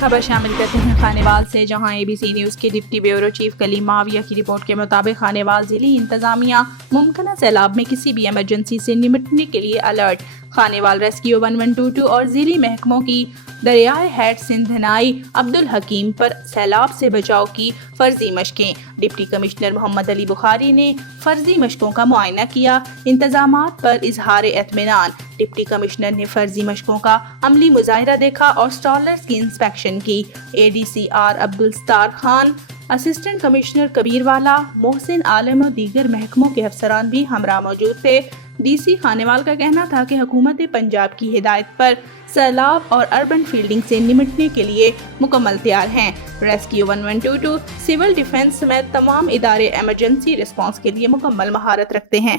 خبر شامل کرتے ہیں خانیوال سے، جہاں ABC نیوز کے ڈپٹی بیورو چیف کلیم معاویہ کی رپورٹ کے مطابق خانیوال ضلعی انتظامیہ ممکنہ سیلاب میں کسی بھی ایمرجنسی سے نمٹنے کے لیے الرٹ۔ خانیوال ریسکیو 1122 اور ذیلی محکموں کی دریائے ہیڈ سندھنائی عبدالحکیم پر سیلاب سے بچاؤ کی فرضی مشقیں۔ ڈپٹی کمشنر محمد علی بخاری نے فرضی مشقوں کا معائنہ کیا، انتظامات پر اظہار اطمینان۔ ڈپٹی کمشنر نے فرضی مشقوں کا عملی مظاہرہ دیکھا اور اسٹالرز کی انسپیکشن کی۔ ADCR Abdul Sattar Khan, assistant commissioner Kabirwala, Mohsin عالم اور دیگر محکموں کے افسران بھی ہمراہ موجود تھے۔ DC خانیوال کا کہنا تھا کہ حکومت پنجاب کی ہدایت پر سیلاب اور اربن فیلڈنگ سے نمٹنے کے لیے مکمل تیار ہیں۔ ریسکیو 1122 سول ڈیفنس سمیت تمام ادارے ایمرجنسی رسپانس کے لیے مکمل مہارت رکھتے ہیں۔